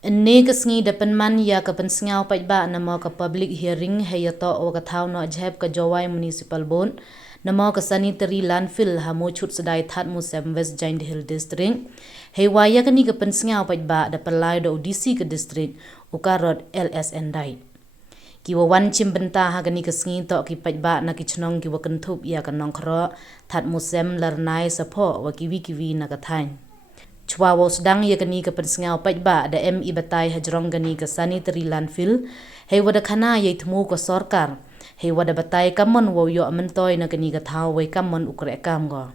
Ini kesengi depan man ya ke pensengau pajba nama ke public hearing hayato o ke thau no jhep ke Jowai Municipal Bond nama ke sanitary landfill hamu chut sedai that mu Sem West Giant Hill District hay waya ke ni ke pensengau pajba da pelai do DC ke district ukarod LSN dai kiwa wan chim benta ha ke ni kesengi to ki pajba na ki chnong kiwa kentup ya ke nong khro that mu Sem lernai sapo wa kiwi na ka thain Chua was dang ye gani ke pensengau pajba da MI batai hajrong gani ke sanitary landfill hei wada khana ye thmu ko sarkar hei wada batai kamon wo yo mentoi na gani ke thau we kamon ukre kam go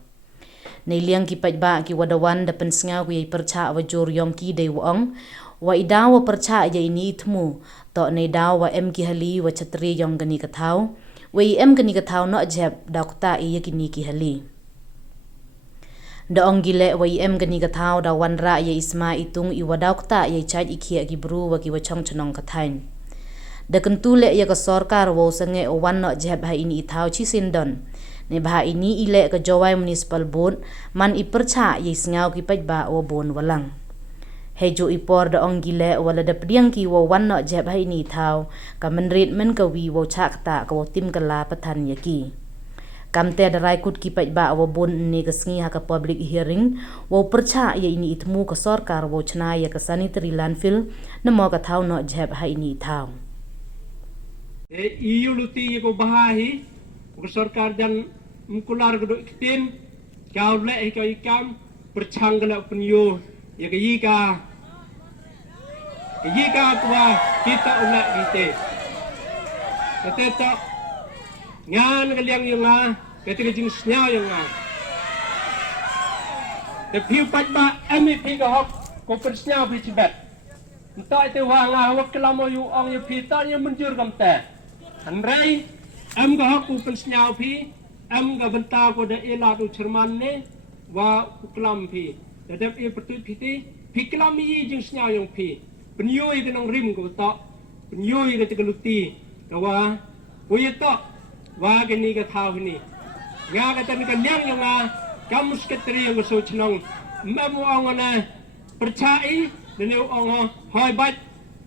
nei liang ki pajba ki wada wan da pensengau ye percha wa jor yong ki dei wong wa idaw wa percha ye ni thmu to nei daw wa M ki hali wa chatri yong gani ke thau we M gani ke thau no jeb dakta ye kini ki hali da onggile wa em gani ka thau da wanra ye isma itung I wadauk ta ye chai ikhia ki bru wa ki wa chong chnong ka thain da kentule ye ka sarkar wo sange o wan no jeb ha ini thau chi sindon ne bha ini ile ka Jowai Municipal Bond man I percha ye sngau ki pajba o bon walang he jo ipor da onggile wala da pdiang ki wo wan no jeb ha ini thau ka menrit men ka wi wo chak ta ka wo tim ka la pathan ye ki kamte da raikut ki pajba wo bon ne kesengi ha ka public hearing wo percha ye ini itmu ka sarkar wo chna ye ka sanitary landfill namo ka thau no jeb ha ini thau EU luti ye ko bahahi ko sarkar dan mkular ko iktin kau le ko ikam perchang gala penyo ye ka yika tua kita ula kite teteto ngan kaliang yung ketika jing snyao yung the piu pajba MEP ka hok ko persnyao pi tibet entah itu wanga hok kelamo yu ong yu pitan yu menjur kamte anrai am ka hok ko persnyao pi am ka benta ko da ela tu cerman ne wa uklam pi dadap e pertut piti piklam yi jing snyao yung pi penyo yi kenong rim ko to penyo yi ke tegeluti kawa to wa gani ka thau ni nga ka tan ka liang yung kam sketri yung so chnong mamu ong na perchai ne ong hoi bat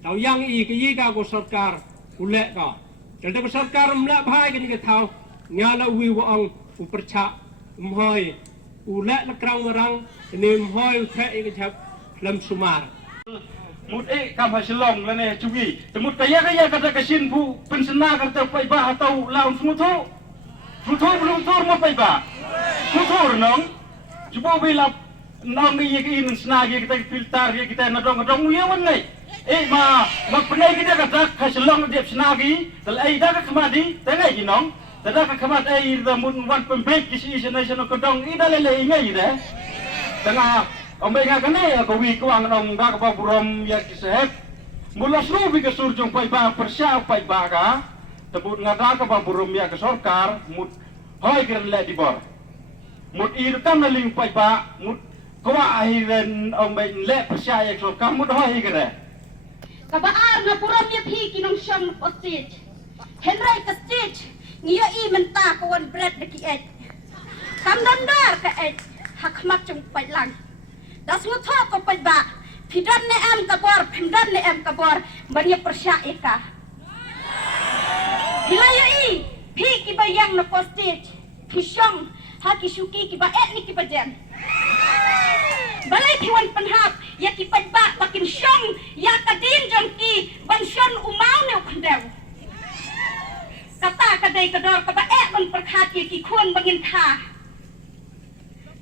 tau yang I ka yi ka ko sarkar ule ka jalta ko sarkar mla bhai gani ka thau nga la wi wa ong u percha mhoi ule la krang warang ne mhoi u the ka chap lam sumar mut kam hasilong lane chugi temut kaya kata kasin bu pensena kata pai ba atau laun smutu belum tur mo pai ba smutur nong cuba bilap nong ye ki in sna ye kita filter ye kita nadong ye wan ngai ma penai kita kata hasilong dia sna gi tal ai da ka khamadi tengai gi nong tada ka khamat ai da mun wan pembek kisi national kodong ida lele ngai de tengah Ombe nga kane ko wi ko ang nong ba ka burom ya kisep mula sru bi ka surjong pai ba persya pai ba ka tebut nga da ka burom ya ka sarkar mut hoy ger le di bor mut I kam na ling pai ba mut ko ahiren ombe le persya ya sarkar mut hoy ger kabaan na burom ya phi kinong syam postage henry ka stage ngiya I menta ko wan bread de ki et kam dandar ka et hakmat chung pai lang das nguto ko pajba pidon ne am kabor pindon ne am kabor banya persya eka hilayo I pi ki bayang na postage pusyong haki syuki ki ba ni ki bajan balai piwan panhap ya ki pajba makin syong ya kadin jongki ban syon umau ne ukhndew kata kadai kador ka ba ban perkhat ki khon bangin tha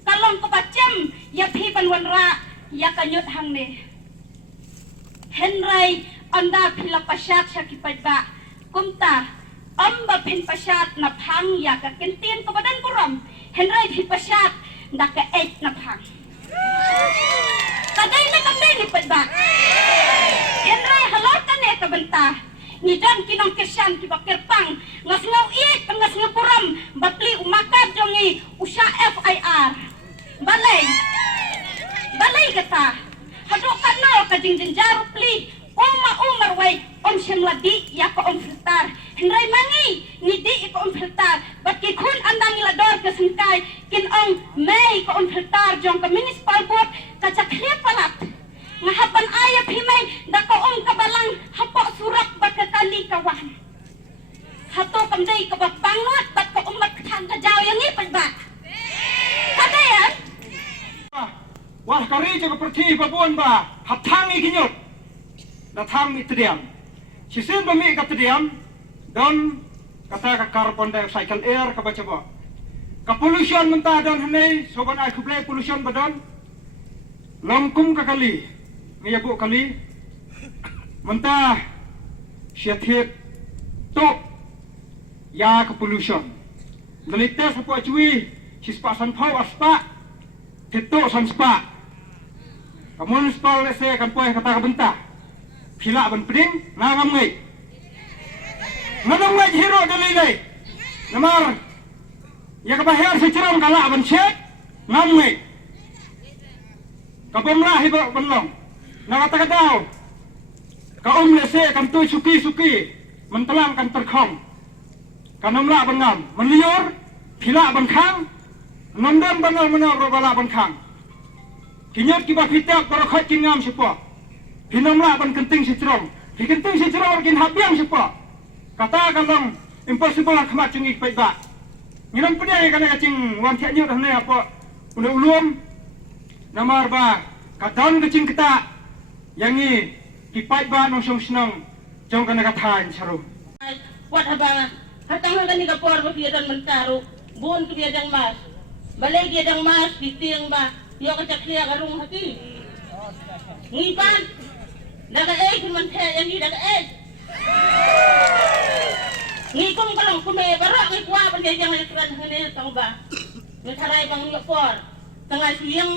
kalong ko bacem ya phi banwanra ya kanyut hang ne henry anda phila pasat sa kipajba kumta amba phin pasat na phang ya ka kentin ko badan kuram henry phi pasat na ka et na phang kadai na kamde ni pajba henry halot ka ne ka benta ni dan kinong kesyan ki bakirpang ngas ngau it ngas ngapuram batli umakad jongi usa FIR balai kata hadokan no ka jingjaro pli umar wai semladi ya ko filter henry mangi ni di ko filter bat ki kun andang ilador ke singkai kin ong may ko filter jong ka municipal board ka chakhle palat ngahapan ayah himay dako kabalang hapok surat bakatali kawan. Hato kamday kababangot bat ko umat kajaw yang ipad ba? Kada yan? Wah kari jaga perti babon ba hatang ikinyot datang itdiam sisin bami katdiam don kata ka carbon dioxide air ka baca ba ka pollution mentah don hanai soban ai kuble pollution badon longkum ka kali ngayabu kali mentah syathet tok ya ka pollution dalites apa cui sispa san phau aspa tito san spa kamun spal lese kan poe kata ka bentah pila ban peding ngam ngai ngadong ngai hero dalilai namar ya ka bahar secerong kala ban cek ngam ngai ka bomlah hibo benlong na kata daw ka lese kan tu suki mentelang kan terkhong kanomla bangam menior pila ban khang nondan banal menor bala ban khang kinyat kiba fitak barakhat kingam sipa hinamla ban kenting sitrong kenting sitrong kin habiang sipa kata kalong impossible khmat cungi pai ba ngiram penia kana kacing wan thanya hne apa ule ulum namar ba kadon kacing kita yangi kipai ba nong song snong jong kana kathan charu Wat haba hatang hangani ka por ba dan mentaru bun tu dang mas balay dang mas ditiang ba yo ka chakya garung hati ngipan daga man the yang ni daga ngikong kalong kume baro ngikwa ban yang ngikran ngene tong ba ngitharai bang yo por tanga siyang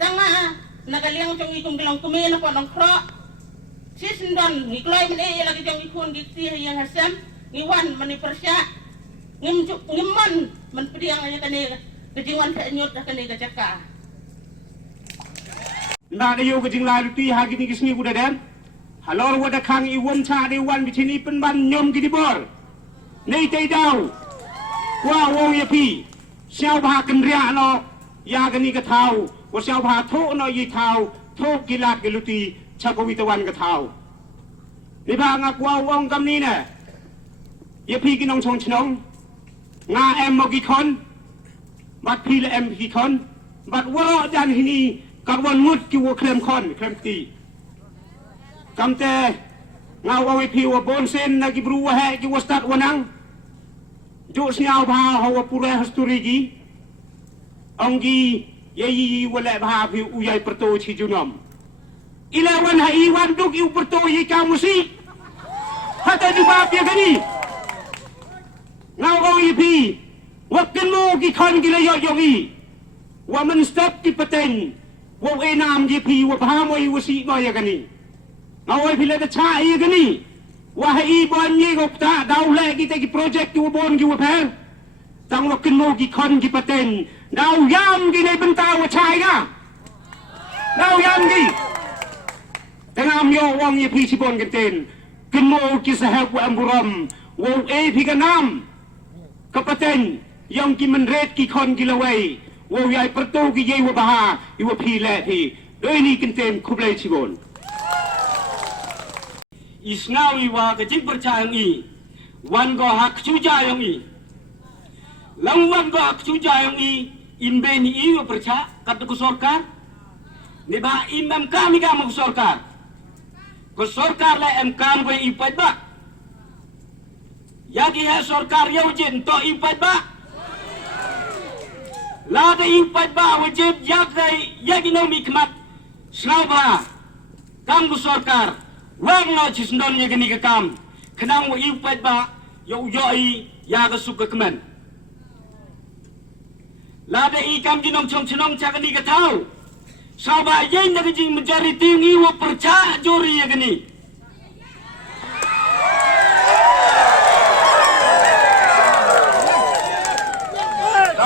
tanga nagaliang jong ikong kalong kume na po nong kro sisindon ngiklay man lagi jong ikon dikti yang hasam ngiwan mani persya ngimman man pediang aya kane kejingan ka nyot kane ka caka na da yo kejing la luti ha gini kisni kuda dan halor wada khang I won cha de wan bichini pen ban nyom gidi bor nei tai daw wa wo ye pi xiao ba kan ria no ya gani ka thau wa xiao ba tho no yi thau tho kilat geluti chakowi tawan ka thau ni ba nga kwa wong kam ni na ye pi kinong chong chnong nga em mo gi khon bat pi le em gi khon bat waro jan hini karwan mut ki wo klem khon klem ti kamte nga wa pi wo bon sen na gi bru wa he gi wo start wanang jo sniao ba ho wa pure hasturi gi ongi ye yi wa le ba pi u yai perto chi junom ilawan ha I wan duk I perto yi ka musi hata di ba pi gani ngau gong ipi wakin mo ki khan ki layo yogi wa man step ki paten wa enam ji pi wa bha mo I wasi no ya gani ngau ipi le ta cha I gani wa I bon ye gop ta daw le ki te ki project ki wa bon ki wa phel tang wakin mo ki khan ki paten daw yam ki nei benta wa chai ga daw yam ki tengam yo wong ye pi si bon kan ten kin mo ki sa help wa amburam wo e pi ganam kapaten yang ki menret ki khon ki lawai wo yai perto ki ye wa baha I wa pi le pi doi ni kenten khublai chibon isnawi wa ka jing percayang I wan go hak chuja yang I lang wan go hak chuja yang I imbe ni I wa perca kat ku sorkar ni ba imam kami ka mu sorkar ko sorkar la em kam go I pai ba yagi hai sarkar yau jin to impat ba la da impat ba wajib yak dai yagi no mikmat snau ba kam bu sarkar wang no chisndon yagi ni kam khnang wo impat ba yo I ya ga suk kemen la da I kam jinong chong chnong chagani ka thau sau ba yen na jing majority ngi wo percha jori yagi ni